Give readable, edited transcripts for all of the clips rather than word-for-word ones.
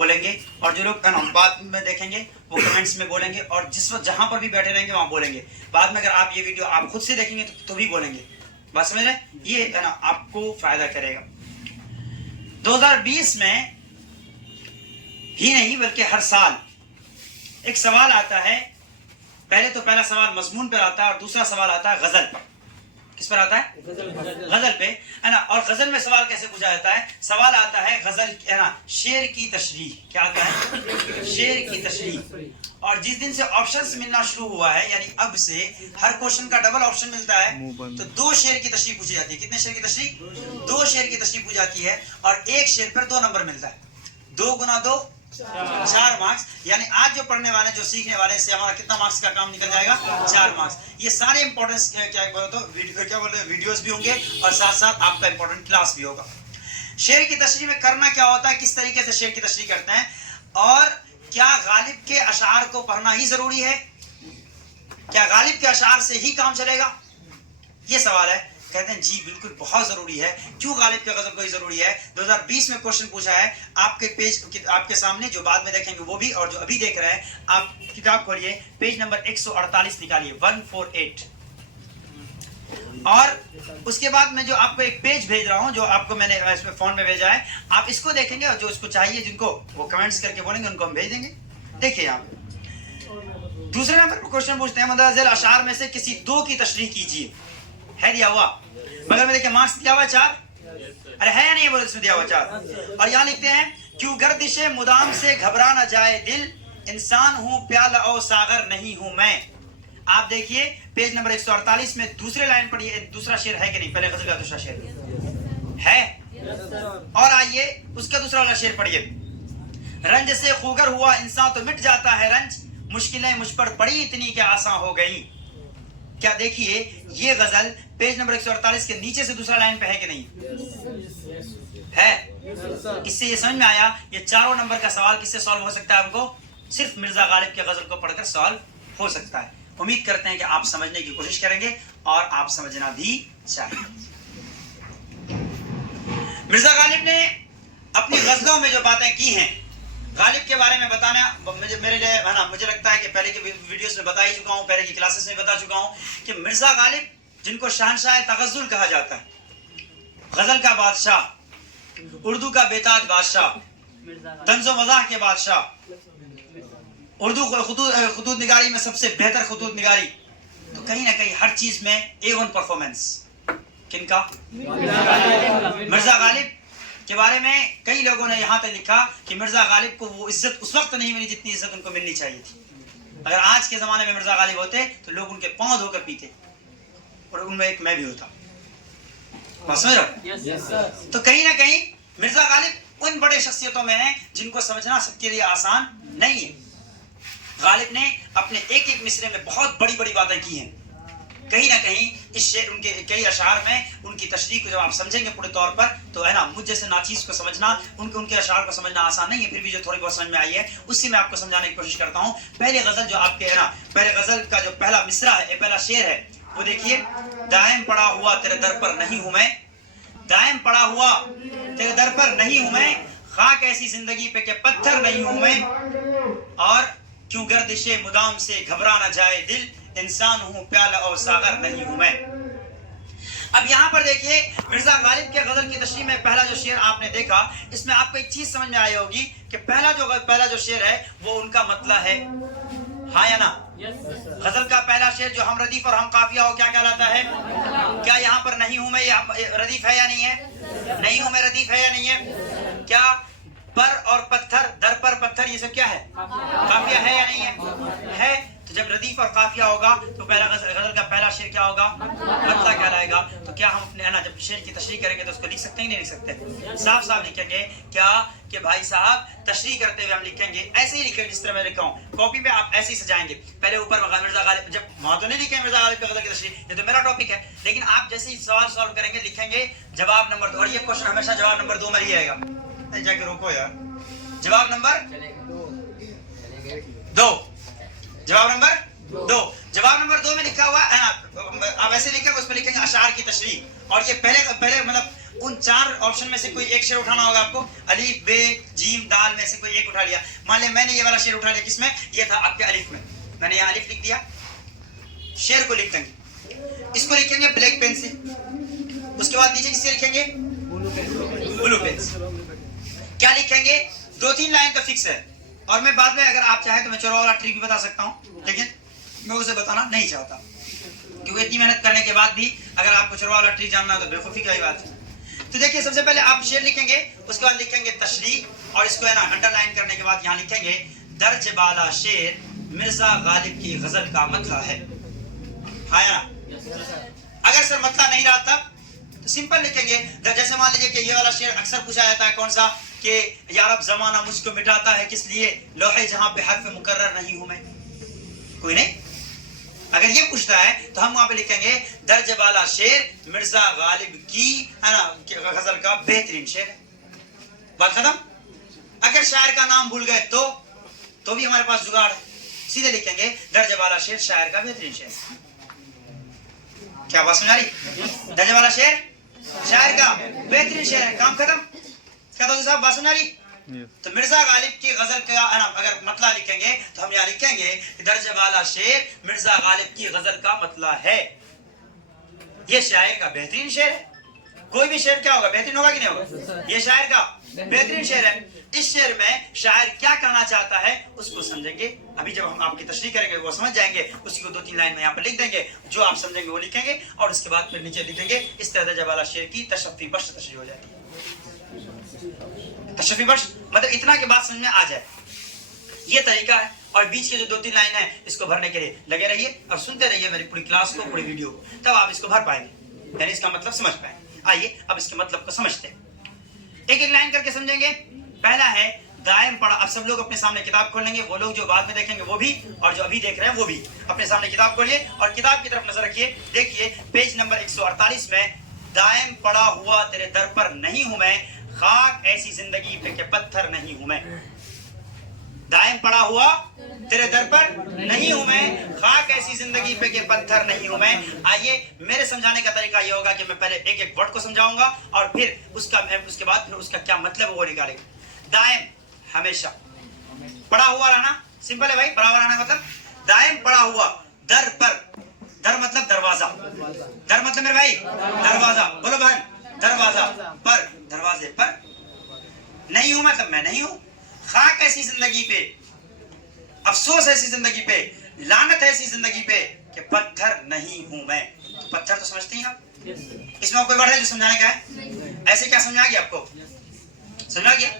बोलेंगे और जो लोग बाद में देखेंगे वो कमेंट्स में बोलेंगे और जिस वक्त जहां पर भी बैठे रहेंगे वहां बोलेंगे। बाद में अगर आप ये वीडियो आप खुद से देखेंगे तो भी बोलेंगे। बात समझ रहे? ये है ना आपको फायदा करेगा। 2020 में ही नहीं बल्कि हर साल एक सवाल आता है। पहले तो पहला सवाल मजमून पर आता है और दूसरा सवाल आता है गजल पर। किस पर आता है? गजल पे, है ना। और गजल में सवाल कैसे पूछा जाता है? सवाल आता है गजल, है ना, शेर की तशरीह। क्या आता है? शेर की तशरीह। और जिस दिन से ऑप्शंस मिलना शुरू हुआ है, यानी अब से हर क्वेश्चन का डबल ऑप्शन मिलता है, तो 2 शेर की तशरीह पूछी जाती है। कितने शेर की तशरीह? 2 शेर की तशरीह पूछी जाती है और एक शेर पर 2 नंबर मिलता है। 2 गुना 2 4 मार्क्स। यानी आज जो पढ़ने वाले, जो सीखने वाले से हमारा कितना मार्क्स का काम निकल जाएगा? 4 मार्क्स। ये सारे इंपॉर्टेंस क्या बोलते हैं वीडियोस भी होंगे और साथ साथ आपका इंपॉर्टेंट क्लास भी होगा। शेर की तशरीह में करना क्या होता है, किस तरीके से शेर की तशरीह करते हैं, और क्या गालिब के अशार को पढ़ना ही जरूरी है? क्या गालिब के अशार से ही काम चलेगा? ये सवाल है। कहते हैं जी बिल्कुल बहुत जरूरी है। क्यों गालिब के गजल को ही जरूरी है? 2020 में क्वेश्चन पूछा है आपके पेज, आपके सामने, जो बाद में देखेंगे वो भी और जो अभी देख रहे हैं, आप किताब खोलिए, पेज नंबर 148 निकालिए, 148। और उसके बाद मैं जो आपको एक पेज भेज रहा हूं, जो आपको मैंने इसमें फोन में भेजा है, आप इसको देखेंगे और जो इसको चाहिए, जिनको वो कमेंट्स करके बोलेंगे उनको हम भेज देंगे। देखिए आप दूसरे नंबर पर क्वेश्चन पूछते हैं, मुंदरजिल अशार में से किसी 2 की तशरीह कीजिए। है दिया हुआ, बगल में देखिए मार्क्स दिया हुआ 4। अरे है या नहीं? बोलो, इसमें दिया हुआ 4। और यहाँ लिखते हैं, क्यों गर्दिशे मुदाम से घबरा न जाए दिल, इंसान हूँ प्याला और सागर नहीं हूँ मैं। आप देखिए पेज नंबर 148 में दूसरे लाइन पढ़िए। दूसरा शेर है कि नहीं? पहले गजल का दूसरा शेर है। और आइए उसका दूसरा वाला शेर पढ़िए। रंज से खूगर हुआ इंसान तो मिट जाता है रंज, मुश्किलें मुझ पर पड़ी इतनी क्या आसान हो गई। क्या देखिए ये गजल पेज नंबर 148 के नीचे से दूसरा लाइन पे है कि नहीं? है। इससे ये समझ में आया ये चारों नंबर का सवाल किससे सॉल्व हो सकता है? हमको सिर्फ मिर्जा गालिब के गजल को पढ़कर सॉल्व हो सकता है। उम्मीद करते हैं कि आप समझने की कोशिश करेंगे और आप समझना भी चाहिए। मिर्जा गालिब ने अपनी गजलों में जो बातें की हैं, गालिब के बारे में बताना मेरे लिए, है ना, मुझे लगता है कि पहले की वीडियोस में बता ही चुका हूं, पहले की क्लासेस में बता चुका हूं कि मिर्जा गालिब, जिनको शहंशाह तगज़्ज़ुल कहा जाता है, गजल का बादशाह, उर्दू का बेताज बादशाह, तंज़ो मज़ाह के बादशाह, उर्दू खुतूत निगारी में सबसे बेहतर खुतूत निगारी, तो कहीं ना कहीं हर चीज में A1 परफॉर्मेंस किनका? मिर्जा गालिब के बारे में कई लोगों ने यहां तक लिखा कि मिर्जा गालिब को वो इज्जत उस वक्त नहीं मिली जितनी इज्जत उनको मिलनी चाहिए थी। अगर आज के जमाने में मिर्जा गालिब होते तो लोग उनके पांव धोकर पीते, और उनमें एक मैं भी होता। समझ रहे हो? तो कहीं ना कहीं मिर्जा गालिब उन बड़े शख्सियतों में है जिनको समझना सबके लिए आसान नहीं है। गालिब ने अपने एक एक मिसरे में बहुत बड़ी बड़ी बातें की हैं। कहीं ना कहीं इस शेर, उनके कई अशार में उनकी तशरीह को जब आप समझेंगे पूरे तौर पर, तो है ना, मुझ जैसे नाचीज को समझना, उनके अशार को समझना आसान नहीं है। फिर भी जो थोड़ी बहुत समझ में आई है उससे मैं आपको समझाने की कोशिश करता हूँ। पहले गजल जो आपके, है ना, पहले गजल का जो पहला मिसरा है, पहला शेर है, वो देखिए। दायम पड़ा हुआ तेरे दर पर नहीं हूं मैं, दायम पड़ा हुआ तेरे दर पर नहीं हूं मैं, खाक ऐसी जिंदगी पे के पत्थर नहीं हूं मैं, और क्यों गर्दिशे मुदाम से घबरा न जाए दिल, इंसान हूं प्याला और सागर नहीं हूं मैं। अब यहां पर देखिए मिर्जा गालिब के गजल की तशरीह में पहला जो शेर आपने देखा, इसमें आपको एक चीज समझ में आई होगी कि पहला जो शेर है वो उनका मतलब है, हाँ या ना? गजल का पहला शेर जो हम रदीफ और हम काफिया हो, क्या कहलाता है? क्या यहाँ पर नहीं हूं मैं रदीफ है या नहीं है? नहीं हूं मैं रदीफ है या नहीं है? क्या पर और पत्थर, दर पर पत्थर, ये सब क्या है? काफिया है या नहीं है? है। तो जब रदीफ और काफिया होगा तो पहला गजल का पहला शेर क्या होगा? मतलब कहलाएगा। तो क्या हम अपने, है ना, जब शेर की तशरीह करेंगे तो उसको लिख सकते हैं? नहीं लिख सकते? साफ साफ लिखेंगे क्या कि भाई साहब तशरीह करते हुए हम लिखेंगे, ऐसे ही लिखेंगे जिस तरह मैं लिखा हूँ। कॉपी पे आप ऐसे ही सजाएंगे, पहले ऊपर मिर्जा गालिब, जब वहां तो नहीं लिखेंगे मिर्जा गालिब की गजल की तशरीह, ये तो मेरा टॉपिक है, लेकिन आप जैसे ही सवाल सॉल्व करेंगे लिखेंगे जवाब नंबर 2, और ये क्वेश्चन हमेशा जवाब नंबर 2 में ही आएगा। नहीं जाके रोको यार, जवाब नंबर 2, जवाब नंबर 2, जवाब नंबर 2 में लिखा हुआ है ना, आप ऐसे लिखेंगे, उसमें लिखेंगे अशार की तशरीह, और ये पहले मतलब उन 4 ऑप्शन में से कोई एक शेर उठाना होगा आपको। अलीफ, बे, जीम, दाल में से कोई एक उठा लिया। मान लिया मैंने ये वाला शेर उठा लिया, किसमें? ये था आपके अलीफ में। मैंने यहाँ अलीफ लिख दिया, शेर को लिख देंगे, इसको लिखेंगे ब्लैक पेन से। उसके बाद नीचे किससे लिखेंगे? ब्लू पेन से। क्या लिखेंगे? 2-3 लाइन का फिक्स है, और मैं बाद में अगर आप चाहें तो मैं चोरा वाला ट्रिक भी बता सकता हूँ, लेकिन मैं उसे बताना नहीं चाहता, क्योंकि इतनी मेहनत करने के बाद भी अगर आपको चोरा वाला ट्रिक जानना है तो बेवकूफी की बात है। तो देखिए, सबसे पहले आप शेर लिखेंगे, उसके बाद लिखेंगे तशरीह, और इसको है ना अंडरलाइन करने के बाद यहाँ लिखेंगे दर्ज बाला शेर मिर्जा गालिब की गजल का मतला है। हाँ ना? अगर सर मतला नहीं रहा तब तो सिंपल लिखेंगे, जैसे मान लीजिए कि ये वाला शेर अक्सर पूछा जाता है, कौन सा? कि यार अब जमाना मुझको मिटाता है किस लिए, लोहे जहां पे हर्फ मुकर्रर नहीं हूं मैं। कोई नहीं, अगर ये पूछता है तो हम वहां पे लिखेंगे दर्ज बाला शेर मिर्जा गालिब की, है ना, गजल का बेहतरीन शेर। बात खत्म। अगर शायर का नाम भूल गए तो भी हमारे पास जुगाड़ है, सीधे लिखेंगे दर्ज बाला शेर शायर का बेहतरीन शेर। क्या बात समझ आ रही? दर्ज बाला शेर शायर का बेहतरीन शेर है, काम खत्म। क्या तो साहब बात समझ आ रही? तो मिर्जा गालिब की गजल का अगर मतला लिखेंगे तो हम यहाँ लिखेंगे दर्ज वाला शेर मिर्जा गालिब की गजल का मतला है। ये शायर का बेहतरीन शेर है। कोई भी शेर क्या होगा? बेहतरीन होगा कि नहीं होगा? ये शायर का बेहतरीन शेर है। इस शेर में शायर क्या करना चाहता है उसको समझेंगे। अभी जब हम आपकी तशरीह करेंगे वो समझ जाएंगे, उसी को 2-3 लाइन में यहाँ पर लिख देंगे, जो आप समझेंगे वो लिखेंगे, और उसके बाद फिर नीचे लिखेंगे। इस तरह दर्ज वाला शेर की तशफ़ी बख्श तशरीह हो जाएगी। तशफ़ी बख्श मतलब इतना के बाद समझ में आ जाए, ये तरीका है। और बीच के जो 2-3 लाइन है इसको भरने के लिए लगे रहिए और सुनते रहिए मेरी पूरी क्लास को, पूरी वीडियो को, तब आप इसको भर पाएंगे, यानी इसका मतलब समझ पाएंगे। आइए अब इसके मतलब को समझते हैं, एक एक लाइन करके समझेंगे। पहला है दायम पड़ा। अब सब लोग अपने सामने किताब खोल लेंगे, वो लोग जो बाद में देखेंगे वो भी, और जो अभी देख रहे हैं वो भी अपने सामने किताब खोलिए और किताब की तरफ नजर रखिए। देखिए पेज नंबर 148 में, दायम पड़ा हुआ तेरे दर पर नहीं हूं मैं, खाक ऐसी जिंदगी पे के पत्थर नहीं हूं मैं। दायम पड़ा हुआ तेरे दर पर नहीं हूं मैं, खाक ऐसी जिंदगी पे के पत्थर नहीं हूं मैं। आइए मेरे समझाने का तरीका ये होगा कि मैं पहले एक एक वर्ड को समझाऊंगा और फिर उसके बाद फिर उसका क्या मतलब है वो निकालेंगे। दायम हमेशा, पड़ा हुआ रहना, सिंपल है भाई। पड़ा हुआ रहना मतलब दायम पड़ा हुआ, दर पर, दर मतलब दरवाजा, दर मतलब मेरे भाई दरवाजा, बोलो बहन, दरवाजा पर, दरवाजे पर। नहीं हूं मतलब मैं नहीं हूं। खाक ऐसी जिंदगी पे, अफसोस ऐसी जिंदगी पे, लानत ऐसी जिंदगी पे कि पत्थर नहीं हूं मैं। तो पत्थर तो समझते हैं आप, इसमें कोई वर्ड है जो समझाने का है? ऐसे क्या समझा गया आपको? समझा गया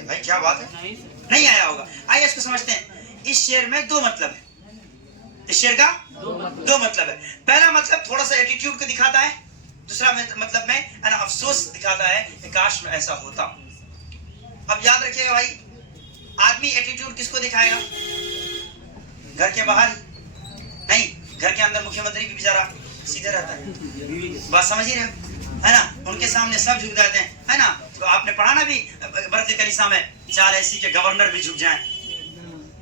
भाई? क्या बात है, नहीं आया होगा। आइए इसको समझते हैं। इस शेर में 2 मतलब है, इस शेर का 2 मतलब है। पहला मतलब थोड़ा सा एटीट्यूड को दिखाता है, दूसरा मतलब में अफसोस दिखाता है कि काश में ऐसा होता। अब याद रखिएगा भाई, आदमी एटीट्यूड किसको दिखाएगा? घर के बाहर नहीं, घर के अंदर मुख्यमंत्री भी बेचारा सीधे रहता है, बात समझ ही रहे है ना? उनके सामने सब झुक जाते हैं, है ना? तो आपने पढ़ा ना भी बर्द कलीसा में, 4 ऐसी के गवर्नर भी झुक जाएं।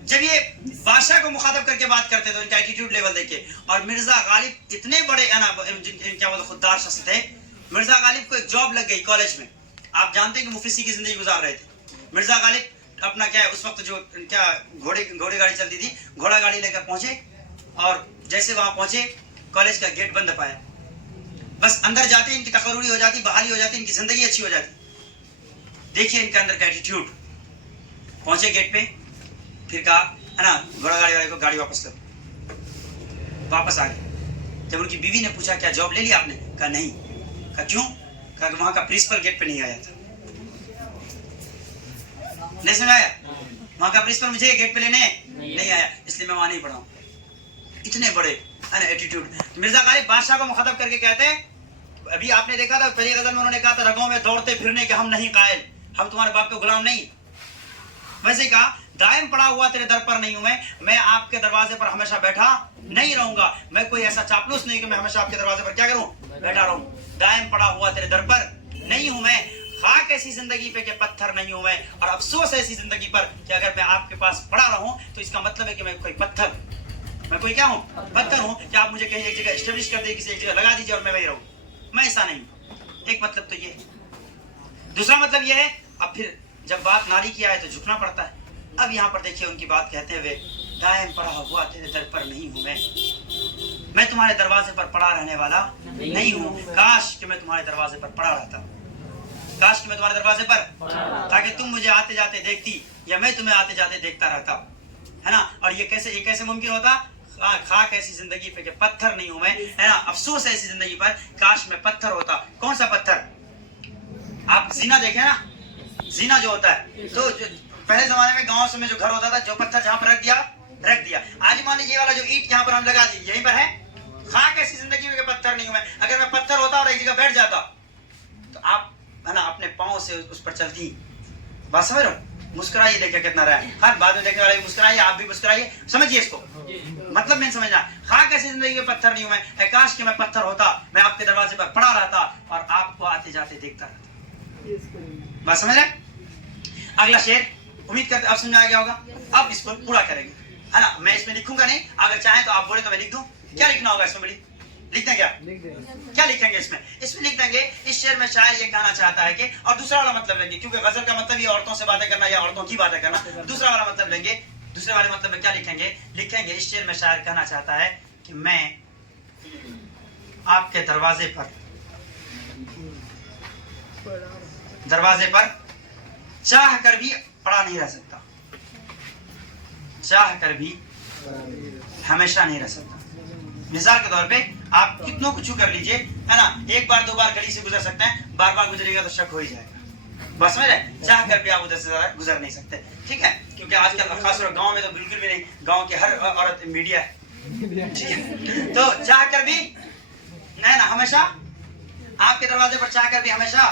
जब ये बादशाह को मुखातब करके बात करते तो इनका एटीट्यूड लेवल देखिए। और मिर्जा गालिब इतने बड़े क्या बोलते खुददार शख्स थे। मिर्जा गालिब को एक जॉब लग गई कॉलेज में। आप जानते हैं कि मुफलिसी की जिंदगी गुजार रहे थे। मिर्जा गालिब अपना क्या है उस वक्त जो क्या घोड़े गाड़ी चलती थी, घोड़ा गाड़ी लेकर पहुंचे, और जैसे वहां पहुंचे कॉलेज का गेट बंद पाया। बस अंदर जाते इनकी तकरूरी हो जाती, बहाली हो जाती, इनकी जिंदगी अच्छी हो जाती। देखिए इनके अंदर का एटीट्यूड। पहुंचे गेट पे, फिर कहा है ना घोड़ा गाड़ी वाले को गाड़ी वापस लो। वापस आ गए। जब उनकी बीवी ने पूछा क्या जॉब ले लिया आपने? कहा नहीं। कहा क्यों? कहा वहां का प्रिंसिपल गेट पे नहीं आया था। नहीं समझ आया? वहां का प्रिंसिपल मुझे गेट पे लेने नहीं आया, इसलिए मैं वहां नहीं पढ़ा हूं। इतने बड़े एटीट्यूड। मिर्जा गालिब बादशाह को मुखातब करके कहते हैं, अभी आपने देखा था पहली गजल में उन्होंने कहा था रगों में दौड़ते फिरने के हम नहीं कायल, हम तुम्हारे बाप के गुलाम नहीं। वैसे ही कहा दायम पड़ा हुआ तेरे दर पर नहीं हूं मैं आपके दरवाजे पर हमेशा बैठा नहीं रहूंगा। मैं कोई ऐसा चापलूस नहीं कि मैं हमेशा आपके दरवाजे पर क्या करूं? बैठा रहूं। दायम पड़ा हुआ तेरे दर पर नहीं हूं मैं, खाक ऐसी जिंदगी पे के पत्थर नहीं हूं मैं, और अफसोस ऐसी जिंदगी पर कि अगर मैं आपके पास पड़ा रहूं तो इसका मतलब है कि मैं कोई पत्थर, मैं कोई क्या हूं? पत्थर हूं कि आप मुझे कहीं एक जगह एस्टेब्लिश कर दे, किसी एक जगह लगा दीजिए और मैं वही रहूं। मैं ऐसा नहीं हूं। एक मतलब तो ये है। दूसरा मतलब ये है, अब फिर जब बात नारी की आए तो झुकना पड़ता है। अब यहाँ पर देखिए उनकी बात कहते हुए, कायम पड़ा हुआ तेरे दर पर नहीं हूं मैं तुम्हारे दरवाजे पर पड़ा रहने वाला नहीं हूँ। काश कि मैं तुम्हारे दरवाजे पर पड़ा रहता, काश कि मैं तुम्हारे दरवाजे पर, ताकि तुम मुझे आते जाते देखती या मैं तुम्हें आते जाते देखता रहता, है ना। और ये कैसे मुमकिन होता? खाक ऐसी जिंदगी पे कि पत्थर नहीं हूं मैं, है ना। अफसोस है ऐसी जिंदगी पर, काश मैं पत्थर होता। कौन सा पत्थर? आप जीना देखें ना, जीना जो होता है, तो पहले जमाने में गांव में जो घर होता था, जो पत्थर जहां पर रख दिया। आज मान लीजिए ये वाला जो ईंट यहाँ पर हम लगा दी, यहीं पर है। खाक ऐसी जिंदगी में पत्थर नहीं हूं मैं। अगर मैं पत्थर होता और एक जगह बैठ जाता तो आप, है ना, अपने पांव से उस पर चलती। बात समझ रहे हो? मुस्कुराइए, देखिए कितना रहा है। हर बाद में देखने वाले मुस्कुराइए, आप भी मुस्कुराइए, समझिए इसको, मतलब नहीं समझना। खाक ऐसी जिंदगी में पत्थर नहीं हूं मैं, काश कि मैं पत्थर होता, मैं आपके दरवाजे पर पड़ा रहता और आपको आते जाते देखता रहता। बात समझ रहे? अगला शेर उम्मीद करते अब समझ आ गया होगा। अब इसको पूरा करेंगे, है ना। मैं इसमें लिखूंगा नहीं, अगर चाहे तो आप बोले तो मैं लिख दूं। क्या लिखना होगा इसमें? लिख दें क्या लिखेंगे इसमें लिख देंगे, इस शेर में शायर ये कहना चाहता है कि, और दूसरा वाला मतलब लेंगे, क्योंकि गजल का मतलब ये औरतों से बातें करना या औरतों की बातें करना। दूसरा वाला मतलब लेंगे, दूसरे वाले मतलब में क्या लिखेंगे इस शेर में शायर कहना चाहता है कि मैं आपके दरवाजे पर चाह कर भी पड़ा नहीं रह सकता, चाह कर भी हमेशा नहीं रह सकता। मिसाल के तौर पे आप कितनों को छू कर लीजिए, है ना, एक बार दो बार गली से गुजर सकते हैं, बार बार गुजरेगा तो शक हो ही जाएगा। बस समझ रहे? चाह कर भी आप उधर से ज्यादा गुजर नहीं सकते, ठीक है। क्योंकि आजकल खासतौर गांव में तो बिल्कुल भी नहीं, गांव के हर औरत मीडिया है, ठीक है। तो चाह कर भी नहीं ना, हमेशा आपके दरवाजे पर चाह कर भी हमेशा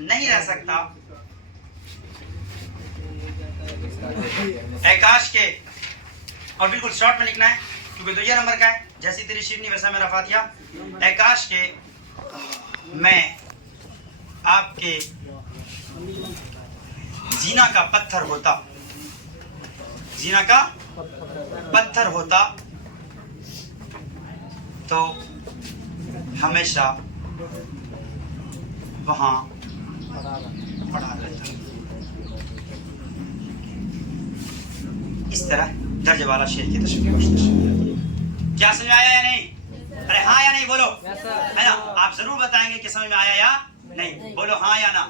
नहीं रह सकता। काश के, और बिल्कुल शॉर्ट में लिखना है क्योंकि 2 नंबर का है। जैसी तेरी शिरनी वैसा मेरा फातिया। काश के मैं आपके जीना का पत्थर होता, जीना का पत्थर होता तो हमेशा वहां पड़ा रहता। इस तरह दर्ज वाला शेर की तशरीह। क्या समझ आया या नहीं? अरे हाँ या नहीं बोलो, है ना। आप जरूर बताएंगे कि समझ में आया या नहीं, बोलो हाँ या ना।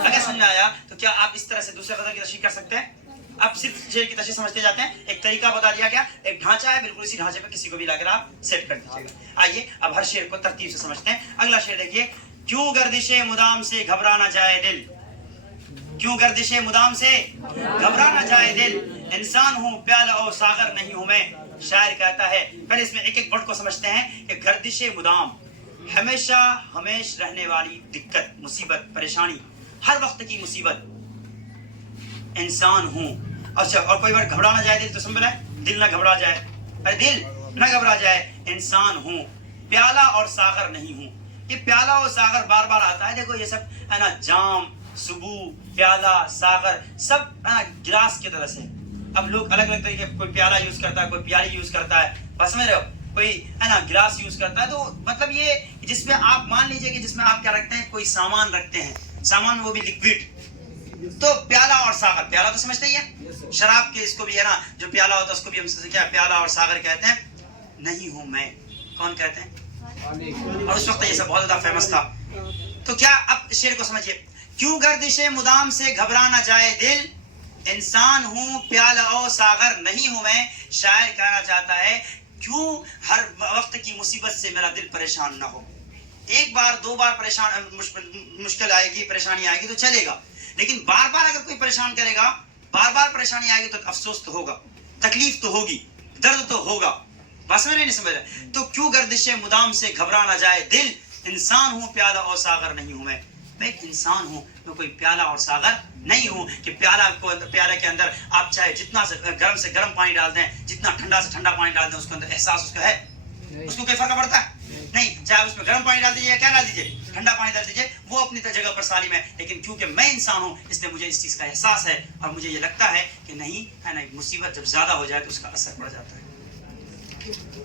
अगर समझ में आया तो क्या आप इस तरह से दूसरे गजल की तशरीह कर सकते हैं? आप सिर्फ शेर की तशरीह समझते जाते हैं, एक तरीका बता दिया गया, एक ढांचा है, बिल्कुल इसी ढांचे पे किसी को भी लाकर आप सेट कर दीजिएगा। आइए अब हर शेर को तरतीब से समझते हैं। अगला शेर देखिए, क्यों गर्दिशे मुदाम से घबरा ना जाए दिल, क्यों गर्दिशे मुदाम से घबरा ना जाए दिल, इंसान हूँ प्याला और सागर नहीं हूं मैं। शायर कहता है, पहले इसमें एक एक वर्ड को समझते हैं कि गर्दिशे मुदाम, हमेशा हमेश रहने वाली दिक्कत, मुसीबत, परेशानी, हर वक्त की मुसीबत। इंसान हूँ, अच्छा, और कोई बार घबरा ना जाए दिल तो समझ है, दिल ना घबरा जाए, अरे दिल ना घबरा जाए। इंसान हूँ प्याला और सागर नहीं हूँ। ये प्याला और सागर बार बार आता है, देखो ये सब, है ना, जाम, सुबह, प्याला, सागर, सब गिलास की तरह से। अब लोग अलग अलग तरीके, कोई प्याला यूज करता है, कोई प्याली यूज करता है, बस समझ रहे हो, कोई, है ना, गिलास यूज करता है। तो मतलब ये जिसमें आप मान लीजिए कि जिसमें आप क्या रखते हैं, कोई सामान रखते हैं, सामान में वो भी लिक्विड। तो प्याला और सागर, प्याला तो समझते ही है, शराब के इसको भी, है ना, जो प्याला होता है उसको भी हम क्या प्याला और सागर कहते हैं। नहीं हूं मैं, कौन कहते हैं? और उस वक्त ये सब बहुत ज्यादा फेमस था। तो क्या, अब शेर को समझिए, क्यों गर्दिशे मुदाम से घबरा ना जाए दिल, इंसान हूं प्याला और सागर नहीं हूं मैं। शायर कहना चाहता है, क्यों हर वक्त की मुसीबत से मेरा दिल परेशान ना हो। एक बार दो बार परेशान, मुश्किल आएगी, परेशानी आएगी तो चलेगा, लेकिन बार बार अगर कोई परेशान करेगा, बार बार परेशानी आएगी तो अफसोस तो होगा, तकलीफ तो होगी, दर्द तो होगा। बस में नहीं समझ रहे? तो क्यों गर्दिशे मुदाम से घबरा ना जाए दिल, इंसान हूं प्याला और सागर नहीं हूं मैं एक इंसान हूं, मैं कोई प्याला और सागर नहीं हूं कि प्याले के अंदर आप चाहे जितना से गर्म पानी डाल दें, जितना ठंडा से ठंडा पानी डाल दें, उसके अंदर एहसास उसका है, उसको कोई फर्क पड़ता है नहीं। चाहे उसमें गर्म पानी डाल दीजिए या क्या डाल दीजिए, ठंडा पानी डाल दीजिए, वो अपनी जगह पर सालिम है। लेकिन क्योंकि मैं इंसान हूं, इसलिए मुझे इस चीज का एहसास है, और मुझे ये लगता है कि नहीं, है ना, मुसीबत जब ज्यादा हो जाए तो उसका असर पड़ जाता है।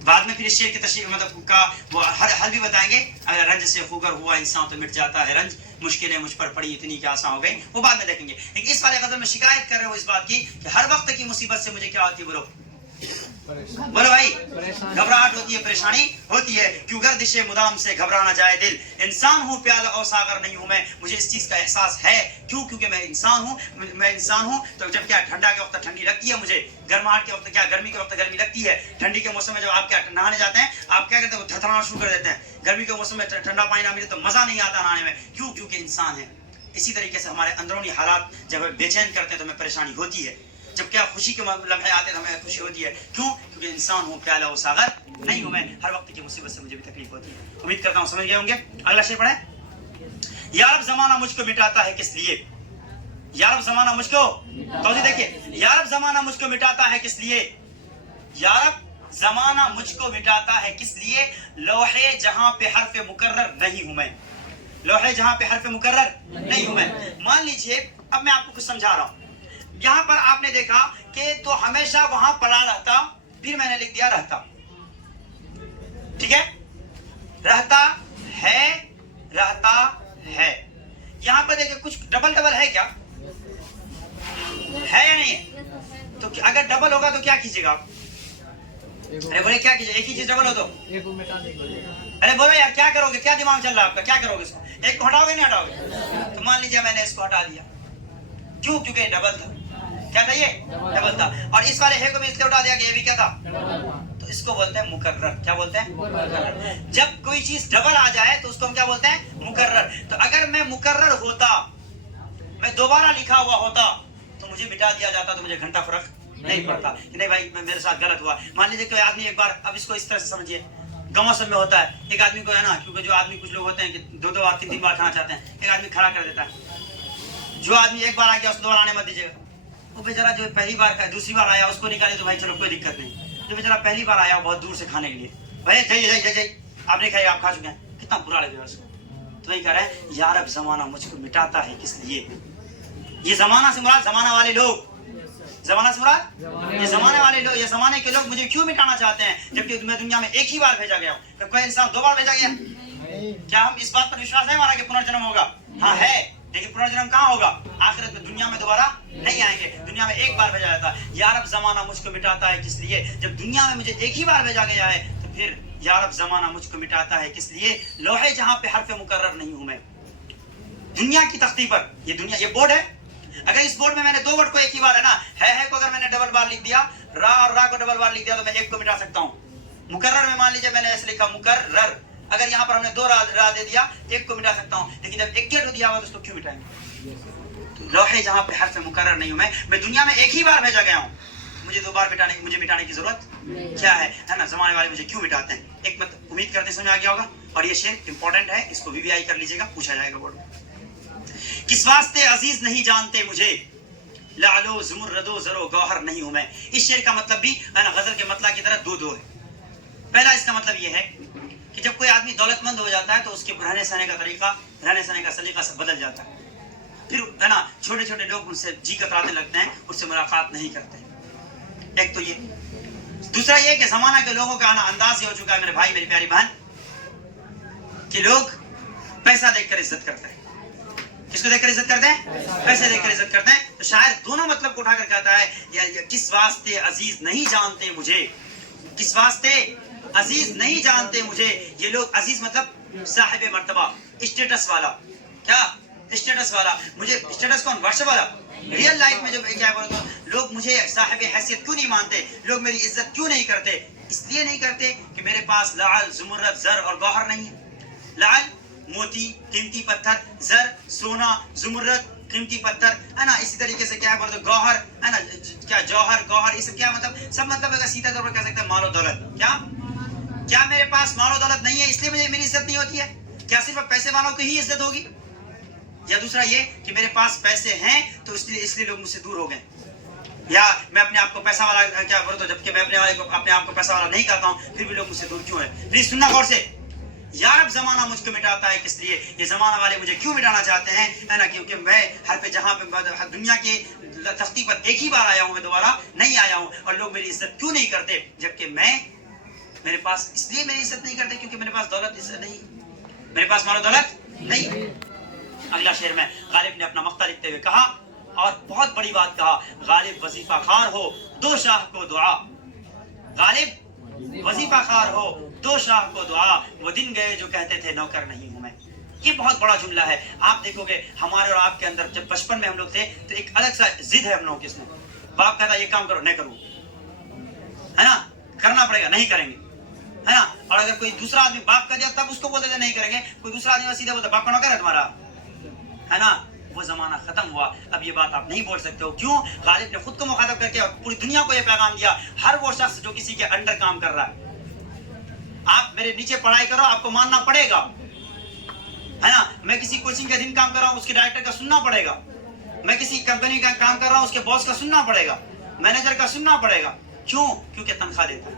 बाद में फिर इस शेर की तशरीह मतलब का वो हल भी बताएंगे। अगर रंज से खुगर हुआ इंसान तो मिट जाता है रंज, मुश्किलें मुझ पर पड़ी इतनी कि आसान हो गई, वो बाद में देखेंगे। लेकिन इस वाले गजल में शिकायत कर रहे हो इस बात की कि हर वक्त की मुसीबत से मुझे क्या होती है, बोलो भाई, घबराहट होती है, परेशानी होती है। क्यों गर्दिशे मुदाम से घबरा ना जाए दिल, इंसान हूँ प्याला और सागर नहीं हूँ मैं, मुझे इस चीज का एहसास है। क्यों? क्योंकि मैं इंसान हूँ। तो जब क्या ठंडा के वक्त ठंडी लगती है मुझे, गर्माहट के वक्त क्या, गर्मी के वक्त गर्मी लगती है, ठंडी के मौसम में जब आप क्या नहाने जाते हैं आप क्या करते हैं, थरथराना शुरू कर देते हैं। गर्मी के मौसम में ठंडा पानी ना मिले तो मजा नहीं आता नहाने में। क्यों? क्योंकि इंसान है। इसी तरीके से हमारे अंदरूनी हालात जब बेचैन करते हैं तो हमें परेशानी होती है। जब क्या खुशी के लम्हे आते हैं तो हमें खुशी होती है। क्यों? क्योंकि इंसान हूँ प्याला वो सागर नहीं हूँ मैं, हर वक्त की मुसीबत से मुझे भी तकलीफ होती है। उम्मीद करता हूँ समझ गए होंगे। अगला शेर पढ़े। यार अब जमाना मुझको मिटाता है किस लिए, यार अब जमाना मुझको, तो देखिए, यार अब जमाना मुझको मिटाता है किस लिए, यार अब जमाना मुझको मिटाता है किस लिए, लोहे जहां पे हर्फ मुकर्रर नहीं हूं मैं, लोहे जहां पे हर्फ मुकर्रर नहीं हूं मैं। मान लीजिए अब मैं आपको कुछ समझा रहा हूं, यहां पर आपने देखा कि तो हमेशा वहां पड़ा रहता, फिर मैंने लिख दिया रहता, ठीक है, रहता है। यहां पर देखिए कुछ डबल डबल है क्या, है या नहीं? तो अगर डबल होगा तो क्या कीजिएगा आप? अरे बोले क्या कीजिए, एक ही चीज डबल हो तो एक को मिटा देंगे। अरे बोलो यार क्या करोगे, क्या दिमाग चल रहा है आपका, क्या करोगे इसको? एक को हटाओगे नहीं हटाओगे? तो मान लीजिए मैंने इसको हटा दिया, क्यों? क्योंकि डबल था। क्या था ये? डबल था। और इस वाले है को भी इसलिए उठा दिया कि ये भी क्या था, तो इसको बोलते हैं मुकर्रर। क्या बोलते हैं? मुकर्रर। जब कोई चीज डबल आ जाए तो उसको हम क्या बोलते हैं? मुकर्रर। तो अगर मैं मुकर्रर होता, मैं दोबारा लिखा हुआ होता तो मुझे मिटा दिया जाता, तो मुझे घंटा फर्क नहीं पड़ता कि नहीं भाई मेरे साथ गलत हुआ। मान लीजिए कोई आदमी एक बार, अब इसको इस तरह से समझिए, गाँव सब में होता है, एक आदमी को है ना, क्योंकि जो आदमी कुछ लोग होते हैं कि दो बार तीन बार खाना चाहते हैं, एक आदमी खड़ा कर देता है। जो आदमी एक बार आ गया उसको दोबारा आने मत दीजिएगा। वो बेचारा जो पहली बार दूसरी बार आया उसको निकाले तो भाई चलो कोई दिक्कत नहीं। जो बेचारा पहली बार आया बहुत दूर से खाने के लिए, भाई जाइए आप नहीं खाइए, आप खा चुके हैं, कितना बुरा लगेगा उसको। तो वही कह रहे हैं यार अब जमाना मुझको मिटाता है किस लिए। ये जमाना से मुराद जमाना वाले लोग, जमाना से मुराद ये जमाने वाले लोग, ये जमाने के लोग मुझे क्यों मिटाना चाहते हैं, जबकि मैं दुनिया में एक ही बार भेजा गया हूँ। तो कोई इंसान दो बार भेजा गया? क्या हम इस बात पर विश्वास है हमारा कि पुनर्जन्म होगा? हाँ है, लेकिन पुनर्जन्म कहाँ होगा? आखिरत में, दुनिया में दोबारा नहीं आएंगे। दुनिया में एक बार भेजा जाता है। यार अब जमाना मुझको मिटाता है किस लिए, जब दुनिया में मुझे एक ही बार भेजा गया है तो फिर यार अब जमाना मुझको मिटाता है किस लिए, लोहे जहां पे हर्फ मुकर्रर नहीं हूं मैं। दुनिया की तख्ती पर, ये दुनिया, ये बोर्ड है, अगर इस बोर्ड में मैंने दो वर्ड को एक ही बार है ना, है को अगर मैंने डबल बार लिख दिया, रा और रा को डबल बार लिख दिया तो मैं एक को मिटा सकता हूँ। मुकर्रर में मान लीजिए मैंने ऐसे लिखा मुकर्रर, अगर यहाँ पर हमने दो रा दे दिया, एक को मिटा सकता हूँ। लेकिन जब एक गेट दिया हुआ तो उसको क्यों मिटाएंगे? तो लोहे जहां पे हर्फ मुकर्रर नहीं हूं मैं दुनिया में एक ही बार भेजा गया हूँ, मुझे दो बार मुझे मिटाने की जरूरत क्या है ना? जमाने वाले मुझे क्यों मिटाते हैं? एक मतलब उम्मीद करते हैं समझ आ गया होगा। और ये शेर इंपॉर्टेंट है, इसको VVI कर लीजिएगा, पूछा जाएगा बोर्ड में। किस वास्ते अजीज नहीं जानते मुझे, लालो जुमुर्रदो जरो गौहर नहीं हूं मैं। इस शेर का मतलब भी है ना गजल के मतलब की तरह दो है। पहला इसका मतलब ये है कि जब कोई आदमी दौलतमंद हो जाता है तो उसके रहने सहने का तरीका, रहने सहने का सलीका सब बदल जाता है। फिर है ना छोटे छोटे लोग उनसे जी कतराने लगते हैं, उससे मुलाकात नहीं करते। एक तो ये। दूसरा ये कि जमाना के लोगों का आना अंदाज ये हो चुका है मेरे भाई मेरी प्यारी बहन, कि लोग पैसा देखकर इज्जत करते हैं। किसको देखकर इज्जत करते हैं? पैसे देखकर इज्जत करते हैं। तो शायद दोनों मतलब को उठाकर कहता है या किस वास्ते अजीज नहीं जानते मुझे, किस वास्ते अजीज नहीं जानते मुझे। ये लोग, अजीज मतलब साहिब मर्तबा, स्टेटस वाला। क्या स्टेटस वाला? मुझे स्टेटस कौन? व्हाट्सएप वाला। रियल लाइफ में जो क्या बोलते हैं लोग, मुझे साहिब हैसियत क्यों नहीं मानते, लोग मेरी इज्जत क्यों नहीं करते? इसलिए नहीं करते कि मेरे पास लाल जुमर्रत जर और गौहर नहीं है। लाल मोती कीमती पत्थर, जर सोना, जुमर्रत कीमती पत्थर, है ना। इसी तरीके से क्या बोलते गौहर, है ना, क्या जौहर गौहर, इसे क्या मतलब? सब मतलब अगर सीधा तौर पर कह सकते हैं मालो दौलत। क्या मेरे पास मालो दौलत नहीं है इसलिए मुझे मेरी इज्जत नहीं होती है? क्या सिर्फ पैसे वालों की ही इज्जत होगी? या दूसरा ये कि मेरे पास पैसे हैं तो इसलिए लोग मुझसे दूर हो गए, या मैं अपने आप को पैसा वाला क्या बोलता हूं, जबकि मैं अपने आप को पैसा वाला नहीं कहता हूं, फिर भी लोग मुझसे दूर क्यों है? प्लीज सुनना गौर से। यार अब जमाना मुझको मिटाता है किस लिए, ये जमाना वाले मुझे क्यों मिटाना चाहते हैं, है ना? क्योंकि मैं हर पे जहां पे दुनिया के तख्ती पर एक ही बार आया हूं, मैं दोबारा नहीं आया हूं, और लोग मेरी इज्जत क्यों नहीं करते, जबकि मैं मेरे पास इसलिए मेरी इज्जत नहीं करते क्योंकि मेरे पास दौलत इज्जत नहीं, मेरे पास मालो दौलत नहीं। अगला शेर में गालिब ने अपना मक्ता लिखते हुए कहा और बहुत बड़ी बात कहा, गालिब वजीफा खार हो दो शाह को दुआ, गालिब वजीफा खार हो दो शाह को दुआ, वो दिन गए जो कहते थे नौकर नहीं हूं मैं। ये बहुत बड़ा जुमला है। आप देखोगे हमारे और आपके अंदर जब बचपन में हम लोग थे तो एक अलग सा जिद है हम लोगों की, इसमें बाप कहता ये काम करो, नहीं करूं, है ना, करना पड़ेगा, नहीं करेंगे, है ना। और अगर कोई दूसरा आदमी बाप कर दिया तब उसको बोलते थे नहीं करेंगे, कोई दूसरा आदमी सीधे बोलता बाप का नौकर है तुम्हारा, है ना। वो जमाना खत्म हुआ, अब ये बात आप नहीं बोल सकते हो। क्यों? गालिब ने खुद को मुखातब करके और पूरी दुनिया को ये पैगाम दिया, हर वो शख्स जो किसी के अंडर काम कर रहा है, आप मेरे नीचे पढ़ाई करो, आपको मानना पड़ेगा, है ना। मैं किसी कोचिंग के अधीन काम कर रहा हूँ, उसके डायरेक्टर का सुनना पड़ेगा। मैं किसी कंपनी का काम कर रहा हूँ, उसके बॉस का सुनना पड़ेगा, मैनेजर का सुनना पड़ेगा। क्यों? क्योंकि तनख्वाह देता है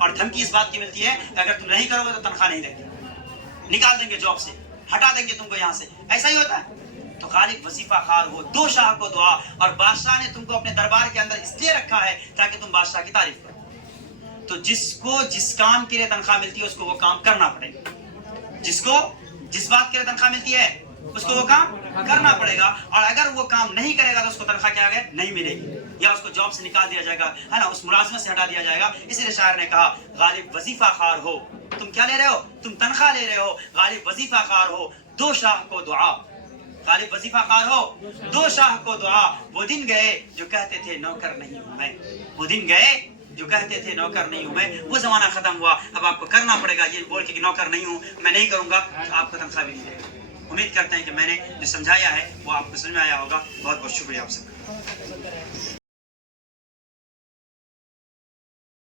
और धमकी इस बात की मिलती है अगर तुम नहीं करोगे तो तनख्वाह नहीं देंगे, निकाल देंगे जॉब से, हटा देंगे तुमको यहाँ से। ऐसा ही होता है। तो गालिब वजीफा खार हो दो शाह को दुआ, और बादशाह ने तुमको अपने दरबार के अंदर इसलिए रखा है ताकि तुम बादशाह की तारीफ करो। तो जिसको जिस काम के लिए तनख्वाह मिलती है उसको वो काम करना पड़ेगा, जिसको जिस बात के लिए तनख्वाह मिलती है उसको वो काम करना पड़ेगा। और अगर वो काम नहीं करेगा तो उसको तनख्वाह क्या है, नहीं मिलेगी, या उसको जॉब से निकाल दिया जाएगा, है ना, उस मुलाजमत से हटा दिया जाएगा। इसीलिए शायर ने कहा गालिब वजीफा खार हो, तुम क्या ले रहे हो, तुम तनख्वाह ले रहे हो, गालिब वजीफा खार हो दो शाह को दुआ, गालिब वजीफा खार हो दो शाह को दुआ, वो दिन गए जो कहते थे नौकर नहीं हूं मैं, वो दिन गए जो कहते थे नौकर नहीं हूं मैं। वो जमाना खत्म हुआ, अब आपको करना पड़ेगा। ये बोल के कि नौकर नहीं हूं, मैं नहीं करूंगा, तो आपको तनख्वाह भी नहीं देगा। उम्मीद करते हैं कि मैंने जो समझाया है वो आपको समझ में आया होगा। बहुत बहुत शुक्रिया आप सबका।